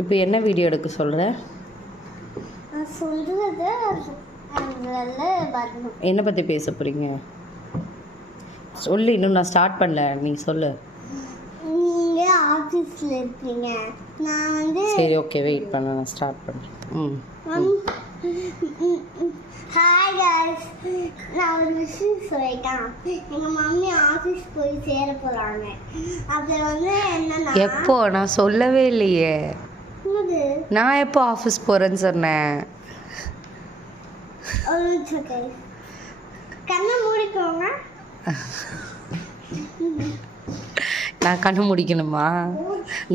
இப்போ என்ன வீடியோ எடுக்க சொல்கிற? என்ன பற்றி பேச போகிறீங்க சொல்லு. இன்னும் நான் ஸ்டார்ட் பண்ணல, நீ சொல்லு. நீங்கள் ஆஃபீஸில் இருக்கீங்க, நான் வந்து சரி ஓகே வெயிட் பண்ண, நான் ஸ்டார்ட் பண்ணுறேன். ஹாய் காய்ஸ், நான் ஒரு விஷயம் சொல்லிட்டேன். எங்கள் மம்மி ஆஃபீஸ் போய் சேர போகிறாங்க. அப்புறம் வந்து என்னன்னா, எப்போ? நான் சொல்லவே இல்லையே. நான் எப்போ ஆஃபீஸ் போகிறேன்னு சொன்னேன்? ஒரு நிமிஷம் guys. கண்ணை மூடிக்கோங்க. நான் கண்ணு முடிக்கணுமா?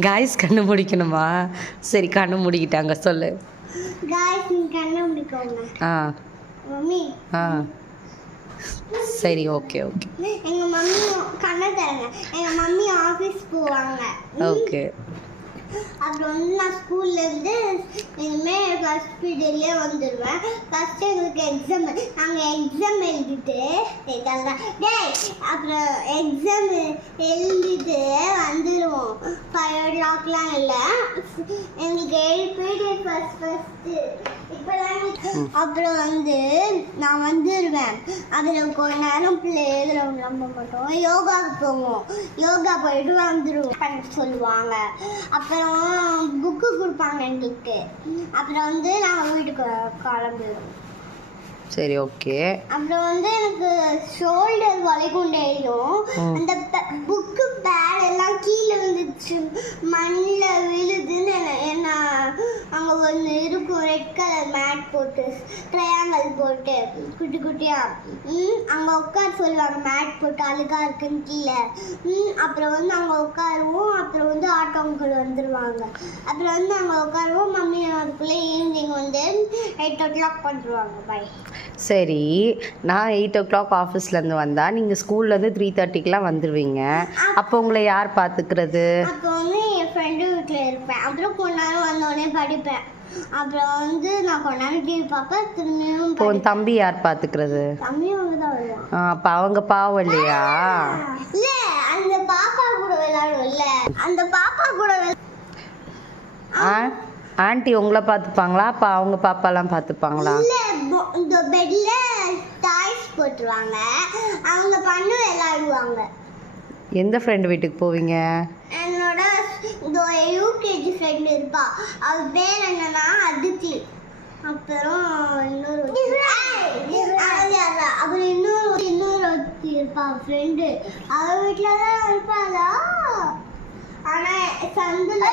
காய்ஸ் கண்ணு முடிக்கணுமா? சரி கண்ணு முடிக்கிட்டாங்க, சொல்லு. காய்ஸ் நீங்க கண்ணை மூடிக்கோங்க. மம்மி சரி ஓகே ஓகே. எங்க மம்மி கண்ணை தரங்க. எங்க மம்மி ஆஃபீஸ் போவாங்க. ஓகே. அப்புறம் வந்து நான் ஸ்கூல்லேருந்து இனிமேல் ஃபஸ்ட் பீரியட்லேயே வந்துடுவேன். ஃபஸ்ட்டு எங்களுக்கு எக்ஸாம், நாங்கள் எக்ஸாம் எழுதிட்டு அப்புறம் எக்ஸாம் எழுதிட்டு வந்துடுவோம். 5 o'clockலாம் இல்லை, எங்களுக்கு 7 பீரியட் ஃபஸ்ட்டு இப்போலாம். அப்புறம் வந்து நான் வந்துடுவேன். அதில் கொஞ்ச நேரம் பிள்ளை எழுதுறவங்க மட்டும் யோகாவுக்கு போவோம். யோகா போயிட்டு வந்துடுவோம் பண்ண சொல்லுவாங்க. அப்புறம் புக்கு கொடுப்பாங்க எங்களுக்கு. அப்புறம் வந்து நாங்கள் வீட்டுக்கு கிளம்பிடுவோம். சரி ஓகே. அப்புறம் வந்து எனக்கு ஷோல்டர் வளைக்குண்டேயும் அந்த புக்கு பேட் எல்லாம் கீழே விழுந்துச்சு, மண்ணில் விழுதுன்னு என்ன. அங்கே ஒன்று இருக்கும், ரெட் கலர் மேட் போட்டு ட்ரையாங்கல் போட்டு குட்டி குட்டியாக அங்கே உட்கார சொல்லுவாங்க. மேட் போட்டு அழுகாக இருக்குன்னு கீழே. அப்புறம் வந்து அங்கே உட்காருவோம். அப்புறம் வந்து ஆட்டோங்கள் வந்துடுவாங்க. அப்புறம் வந்து அங்கே உட்காருவோம். மம்மி அதுக்குள்ளே ஈவினிங் வந்து 8 o'clock பண்ணிடுவாங்க. பாய். சரி, நான் 8 o'clock ஆஃபீஸ்லேருந்து வந்தால் நீங்கள் ஸ்கூல்லேருந்து 3:30க்கெலாம் வந்துடுவீங்க. அப்போ உங்களை யார் பார்த்துக்கிறது? அப்போ வந்து என் ஃப்ரெண்டு வீட்டில் இருப்பேன். அப்புறம் கொஞ்ச நேரம் வந்தோடனே படிப்பேன். அப்புறம் வந்து நான் கொஞ்ச நேரம் டிவி பார்ப்பேன். திரும்பியும் இப்போ உன் தம்பி யார் பார்த்துக்கிறது? தம்பி அவங்க தான் வருவான். அப்போ அவங்க பாவம் இல்லையா? இல்லை, அந்த பாப்பா கூட விளையாடும். இல்லை, அந்த பாப்பா கூட ஆண்டி உங்களை பார்த்துப்பாங்களா? அப்போ அவங்க பாப்பாலாம் பார்த்துப்பாங்களா? இல்லை, இந்த பெட்டில் டாய்ஸ் போட்டுருவாங்க, அவங்க பண்ணு விளையாடுவாங்க. எந்த ஃப்ரெண்டு வீட்டுக்கு போவீங்க? என்னோட இந்த யூகேஜி ஃப்ரெண்டு இருப்பா, அவள் பேர் என்னன்னா அதித்தி. அப்புறம் இன்னொரு அப்புறம் இன்னொரு இருப்பா ஃப்ரெண்டு, அவள் வீட்டில் தான் இருப்பாளா. ஆனால் சந்தில்